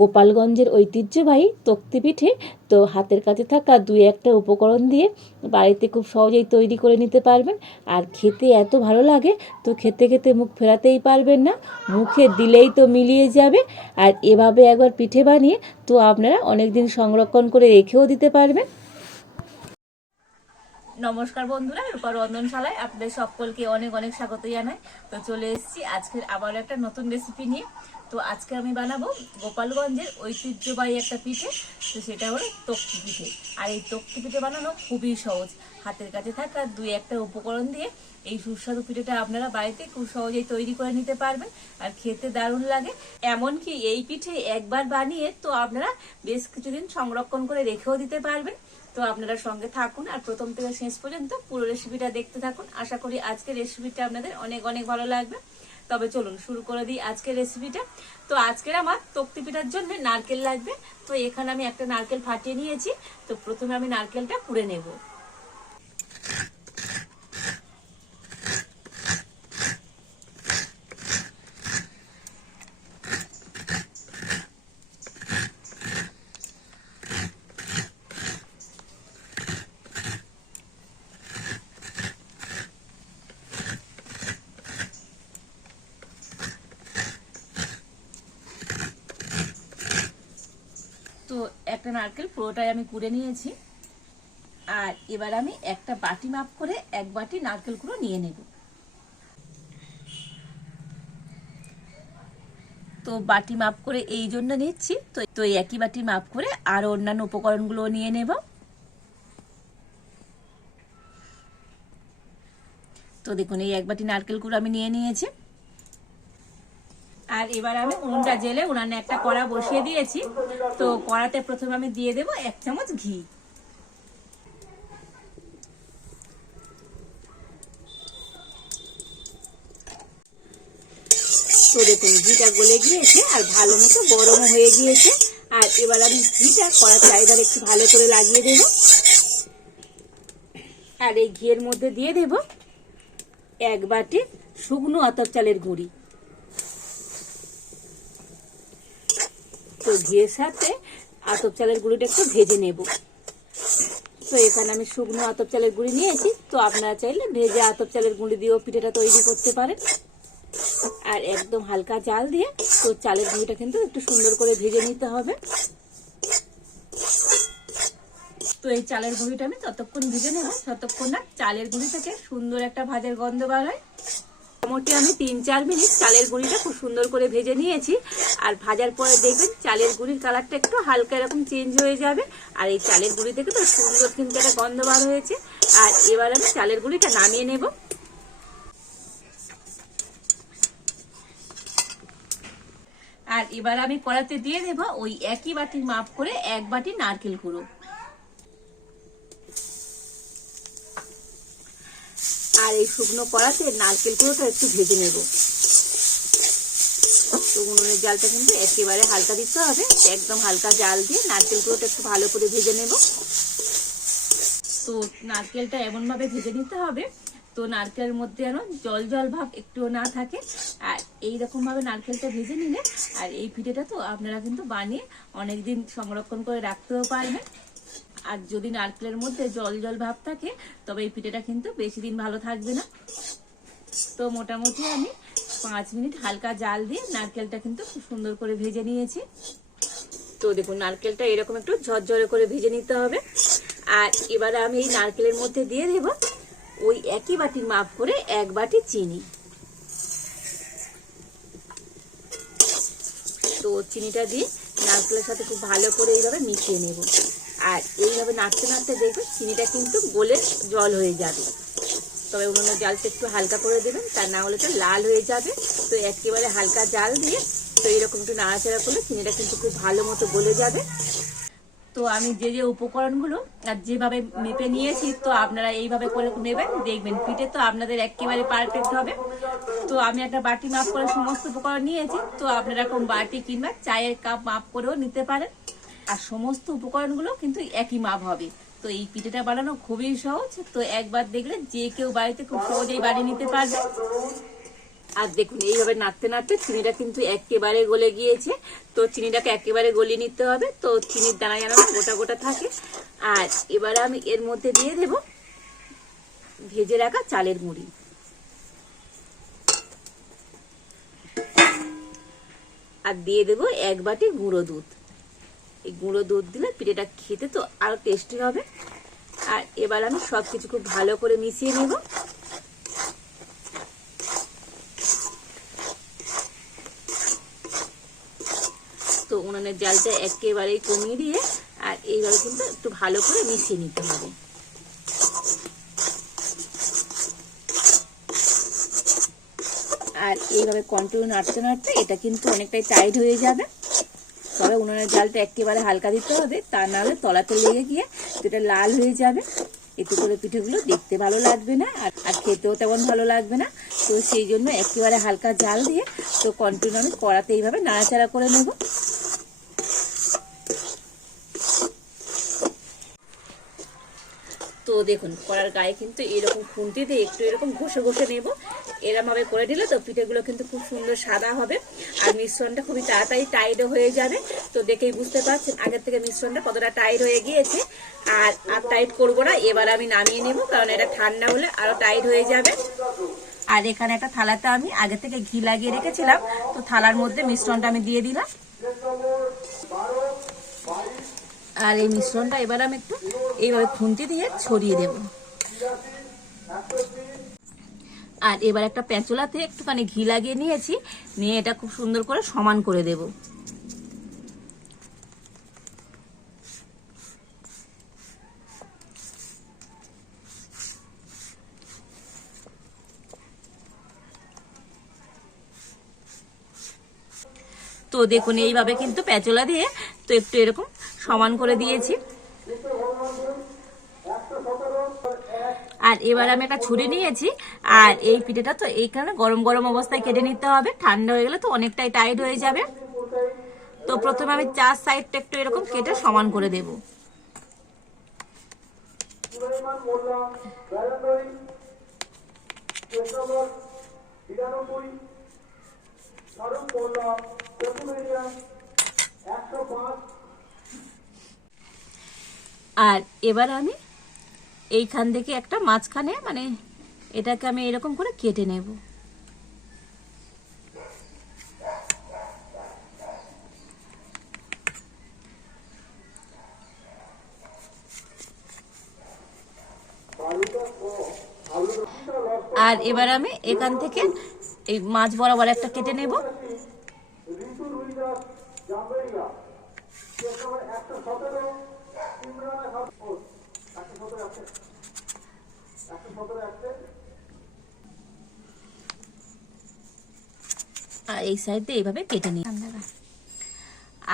গোপালগঞ্জের ঐতিহ্যবাহী তক্তি পিঠে তো হাতের কাছে থাকা দুই একটা উপকরণ দিয়ে বাড়িতে খুব সহজেই তৈরি করে নিতে পারবেন। আর খেতে এত ভালো লাগে, তো খেতে খেতে মুখ ফেরাতেই পারবেন না, মুখে দিলেই তো মিলিয়ে যাবে। আর এভাবে একবার পিঠে বানিয়ে তো আপনারা অনেক দিন সংরক্ষণ করে রেখেও দিতে পারবেন। নমস্কার বন্ধুরা, রূপা রন্ধনশালায় আপনাদের সকলকে অনেক অনেক স্বাগত জানাই। তো চলে এসেছি আজকের আবার একটা নতুন রেসিপি নিয়ে। তো আজকে আমি বানাবো গোপালগঞ্জের ঐতিহ্যবাহী একটা পিঠে, তো সেটা হলো তক্তি পিঠে। আর এই তক্তি পিঠে বানানো খুবই সহজ, হাতের কাছে থাকা দুই একটা উপকরণ দিয়ে এই সুস্বাদু পিঠেটা আপনারা বাড়িতে খুব সহজেই তৈরি করে নিতে পারবেন। আর খেতে দারুণ লাগে। এমনকি এই পিঠে একবার বানিয়ে তো আপনারা বেশ কিছুদিন সংরক্ষণ করে রেখেও দিতে পারবেন। তো আপনারা সঙ্গে থাকুন আর প্রথম থেকে শেষ পর্যন্ত পুরো রেসিপিটা দেখতে থাকুন। আশা করি আজকের রেসিপিটা আপনাদের অনেক অনেক ভালো লাগবে। তবে চলুন শুরু করে দিই আজকের রেসিপিটা। তো আজকের আমার তক্তি পিঠার জন্য নারকেল লাগবে। তো এখানে আমি একটা নারকেল ফাটিয়ে নিয়েছি। তো প্রথমে আমি নারকেলটা কুড়ে নেব। তো একটা নারকেল পুরোটাই আমি কুড়ে নিয়েছি। আর এবার আমি একটা বাটি মাপ করে এক বাটি নারকেল কুড়ো নিয়ে নেব। তো বাটি মাপ করে এই জন্য নিচ্ছি, তো একই বাটি মাপ করে আরো অন্যান্য উপকরণগুলো নিয়ে নেব। তো দেখুন এই এক বাটি নারকেল কুড়ো আমি নিয়ে নিয়েছি। আর এবার আমি উনুনটা জেলে উনানে একটা কড়া বসিয়ে দিয়েছি। তো কড়াতে প্রথমে আমি দিয়ে দেব 1 চামচ ঘি। তো দেখুন ঘিটা গলে গিয়েছে আর ভালো মতো গরম হয়ে গিয়েছে। আর এবার আমি ঘিটা কড়ার চারিধারে একটু ভালো করে লাগিয়ে দেব। আর এই ঘিয়ের মধ্যে দিয়ে দেব 1 বাটি শুকনো আতপ চালের গুঁড়ি। তো ঘিয়ের সাথে আতপ চালের গুঁড়িটা একটু ভেজে নেব। তো এখানে আমি শুকনো আতপ চালের গুঁড়ি নিয়েছি। তো আপনারা চাইলে ভেজে আতপ চালের গুঁড়ি দিয়েও পিঠেটা তৈরি করতে পারেন। আর একদম হালকা জাল দিয়ে তো চালের গুঁড়িটা কিন্তু একটু সুন্দর করে ভেজে নিতে হবে। তো এই চালের গুঁড়িটা আমি ততক্ষণ ভেজে নেব যতক্ষণ না চালের গুঁড়ি থেকে সুন্দর একটা ভাজের গন্ধ বার হয়। মোটামুটি আমি 3-4 মিনিট চালের গুঁড়িটা খুব সুন্দর করে ভেজে নিয়েছি। আর ভাজার পরে দেখবেন চালের গুঁড়ির কালারটা একটু হালকা এরকম চেঞ্জ হয়ে যাবে। আর এই চালের গুঁড়ি থেকে তো সুন্দর কিন্তু একটা গন্ধ বার হয়েছে। আর এবার আমি চালের গুঁড়িটা নামিয়ে নেব। আর এবার আমি কড়াতে দিয়ে দেব ওই একই বাটি মাপ করে 1 বাটি নারকেল কুড়ো। আর এই শুকনো কড়াতে নারকেল কুড়োটা একটু ভেজে নেব। তো উনুনের জালটা কিন্তু একেবারে হালকা দিতে হবে, একদম হালকা জাল দিয়ে নারকেল কুড়োটা একটু ভালো করে ভেজে নেব। তো নারকেলটা এমন ভাবে ভেজে নিতে হবে তো নারকেলের মধ্যে যেন জল জল ভাব একটুও না থাকে। আর এইরকম ভাবে নারকেলটা ভেজে নিলে আর এই পিঠেটা তো আপনারা কিন্তু বানিয়ে অনেকদিন সংরক্ষণ করে রাখতেও পারবেন। আর যদি নারকেলের মধ্যে জল জল ভাব থাকে তবে এই পিঠেটা কিন্তু বেশি দিন ভালো থাকবে না। তো মোটামুটি আমি 5 মিনিট হালকা জাল দিয়ে নারকেলটা কিন্তু খুব সুন্দর করে ভেজে নিয়েছি। তো দেখুন নারকেলটা এরকম একটু ঝরঝরে করে ভেজে নিতে হবে। আর এবারে আমি এই নারকেলের মধ্যে দিয়ে দেব ওই একই বাটির মাপ করে 1 বাটি চিনি। তো চিনিটা দিয়ে নারকেলের সাথে খুব ভালো করে এইভাবে মিশিয়ে নেব। আর এইভাবে নাড়তে নাড়তে দেখবেন চিনিটা কিন্তু গলে জল হয়ে যাবে। তবে উনুনের জালটা একটু হালকা করে দেবেন, তা না হলে তো লাল হয়ে যাবে। তো একেবারে হালকা জাল দিয়ে তো এরকম একটু নাড়াচাড়া করলে চিনিটা কিন্তু খুব ভালো মতো গলে যাবে। তো আমি যে যে উপকরণগুলো আর যেভাবে মেপে নিয়েছি তো আপনারা এইভাবে করে নেবেন, দেখবেন পিঠে তো আপনাদের একেবারে পারফেক্ট হবে। তো আমি একটা বাটি মাপ করে সমস্ত উপকরণ নিয়েছি। তো আপনারা কোন বাটি কিংবা চায়ের কাপ মাপ করেও নিতে পারেন। আর সমস্ত উপকরণগুলো কিন্তু একই মাপ হবে। তো এই পিঠেটা বানানো খুবই সহজ। তো একবার দেখলে যে কেউ বাড়িতে খুব সহজেই বানিয়ে নিতে পারবে। আর দেখুন এইভাবে নাড়তে নাড়তে চিনিটা কিন্তু একেবারে গলে গিয়েছে। তো চিনিটাকে একেবারে গলিয়ে নিতে হবে, তো চিনির দানা যেন গোটা গোটা থাকে। আর এবারে আমি এর মধ্যে দিয়ে দেব ভেজে রাখা চালের গুঁড়ি। আর দিয়ে দেব 1 বাটি গুঁড়ো দুধ। এই গুঁড়ো দুধ দিলে পিঠেটা খেতে তো আরো টেস্টি হবে। আর এবার আমি সবকিছু খুব ভালো করে মিশিয়ে নেব। তো উনুনের জালটা একেবারেই কমিয়ে দিয়ে আর এইভাবে কিন্তু একটু ভালো করে মিশিয়ে নিতে হবে। আর এইভাবে কন্টিনিউ নাড়তে নাড়তে এটা কিন্তু অনেকটাই টাইট হয়ে যাবে। তবে উনুনের জালটা একেবারে হালকা দিতে হবে, তা নাহলে তলাতে লেগে গিয়ে এটা লাল হয়ে যাবে। এতে করে পিঠেগুলো দেখতে ভালো লাগবে না আর খেতেও তেমন ভালো লাগবে না। তো সেই জন্য একেবারে হালকা জাল দিয়ে তো কন্টিনিউ আমি কড়াতে এইভাবে নাড়াচাড়া করে নেব। তো দেখুন কড়ার গায়ে কিন্তু এরকম খুন্তি দিয়ে একটু এরকম ঘষে ঘষে নেব। এরকম ভাবে করে দিলে তো পিঠেগুলো কিন্তু খুব সুন্দর সাদা হবে আর মিশ্রণটা খুবই তাড়াতাড়ি টাইটও হয়ে যাবে। তো দেখেই বুঝতে পারছেন আগের থেকে মিশ্রণটা কতটা টাইট হয়ে গিয়েছে। আর টাইট করবো না, এবার আমি নামিয়ে নেব, কারণ এটা ঠান্ডা হলে আরো টাইট হয়ে যাবে। আর এখানে একটা থালাতে আমি আগে থেকে ঘি লাগিয়ে রেখেছিলাম, তো থালার মধ্যে মিশ্রণটা আমি দিয়ে দিলাম। আর এই মিশ্রণটা এবার আমি একটু এইভাবে খুন্তি দিয়ে ছড়িয়ে দেব। আর এবার একটা প্যাঁচুলাতে একটুখানি ঘি লাগিয়ে নিয়েছি, নিয়ে এটা খুব সুন্দর করে সমান করে দেব। তো দেখুন এইভাবে কিন্তু প্যাঁচুলা দিয়ে তো একটু এরকম সমান করে দিয়েছি। আর এবার আমি একটা ছুরি নিয়েছি, আর এই পিঠেটা তো এইখানে গরম গরম অবস্থায় কেটে নিতে হবে, ঠান্ডা হয়ে গেলে তো অনেকটাই টাইট হয়ে যাবে। তো প্রথমে আমি 4 সাইডটা একটু এরকম কেটে সমান করে দেব। আর এবার আমি এইখান থেকে একটা মাঝখানে মানে এটাকে আমি এরকম করে কেটে নেব। আর এবার আমি এখান থেকে এই মাছ বরাবর একটা কেটে নেব। আর এই সাইড দিয়ে এইভাবে কেটে নিই।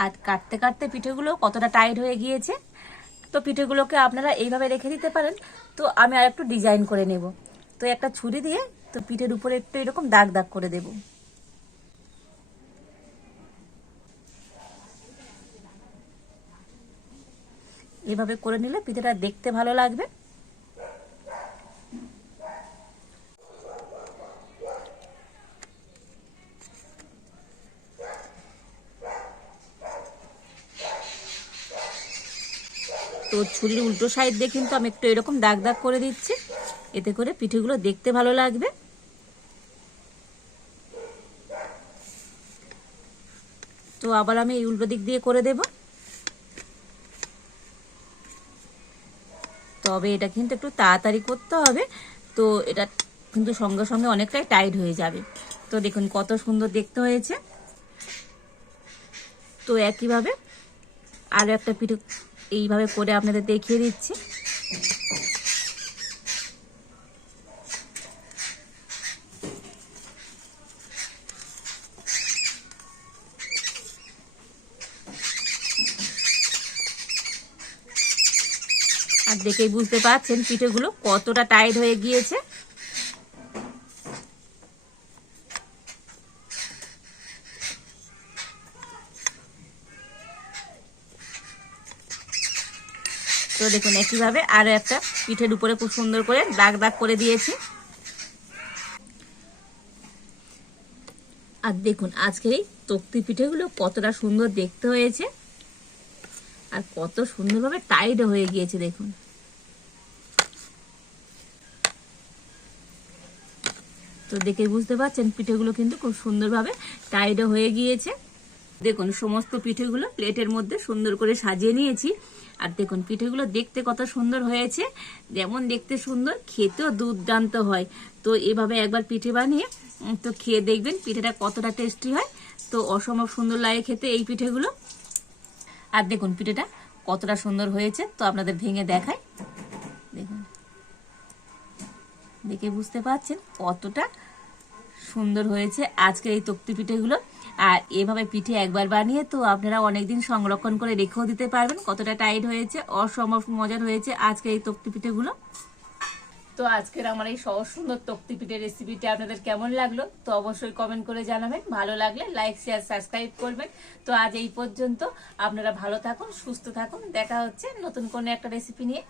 আর কাটতে কাটতে পিঠেগুলো কতটা টাইট হয়ে গিয়েছে। তো পিঠেগুলোকে আপনারা এইভাবে রেখে দিতে পারেন। তো আমি আর একটু ডিজাইন করে নেব। তো একটা ছুরি দিয়ে তো পিঠের উপরে একটু এরকম দাগ দাগ করে দেব। এভাবে করে নিলে পিঠেটা দেখতে ভালো লাগবে। তো ছুরির উল্টো সাইড দিয়ে কিন্তু আমি একটু এরকম দাগ দাগ করে দিচ্ছি, এতে করে পিঠেগুলো দেখতে ভালো লাগবে। তো আবার আমি এই উল্টো দিক দিয়ে করে দেব। তবে এটা কিন্তু একটু তাড়াতাড়ি করতে হবে, তো এটা কিন্তু সঙ্গে সঙ্গে অনেকটাই টাইট হয়ে যাবে। তো দেখুন কত সুন্দর দেখতে হয়েছে। তো একইভাবে আরো একটা পিঠে এইভাবে করে আপনাদের দেখিয়ে দিচ্ছি। আর দেখেই বুঝতে পারছেন পিঠেগুলো কতটা টাইট হয়ে গিয়েছে। তো দেখুন একইভাবে আরো একটা পিঠের উপরে খুব সুন্দর করে দাগ দাগ করে দিয়েছি। আর দেখুন আজকের এই তক্তি পিঠেগুলো কতটা সুন্দর দেখতে হয়েছে আর কত সুন্দরভাবে টাইট হয়ে গিয়েছে দেখুন। তো দেখে বুঝতে পারছেন পিঠেগুলো কিন্তু খুব সুন্দরভাবে টাইট হয়ে গিয়েছে। দেখুন সমস্ত পিঠেগুলো প্লেটের মধ্যে সুন্দর করে সাজিয়ে নিয়েছি। আর দেখুন পিঠেগুলো দেখতে কত সুন্দর হয়েছে, যেমন দেখতে সুন্দর খেতেও দুর্দান্ত হয়। তো এভাবে একবার পিঠে বানিয়ে তো খেয়ে দেখবেন পিঠেটা কতটা টেস্টি হয়। তো অসম্ভব সুন্দর লাগে খেতে এই পিঠেগুলো। আর দেখুন পিঠেটা কতটা সুন্দর হয়েছে, তো আপনাদের ভেঙে দেখাই। দেখুন দেখে বুঝতে পারছেন কতটা সুন্দর হয়েছে আজকের এই তক্তি পিঠেগুলো। আর এভাবে পিঠে একবার বানিয়ে তো আপনারা অনেকদিন সংরক্ষণ করে রেখেও দিতে পারবেন। কতটা টাইট হয়েছে, অসম্ভব মজার হয়েছে আজকের এই তক্তি পিঠেগুলো। তো আজকের আমার এই সহজ সুন্দর তক্তি পিঠের রেসিপিটা আপনাদের কেমন লাগলো তো অবশ্যই কমেন্ট করে জানাবেন। ভালো লাগলে লাইক শেয়ার সাবস্ক্রাইব করবেন। তো আজ এই পর্যন্ত, আপনারা ভালো থাকুন, সুস্থ থাকুন। দেখা হচ্ছে নতুন কোনো একটা রেসিপি নিয়ে।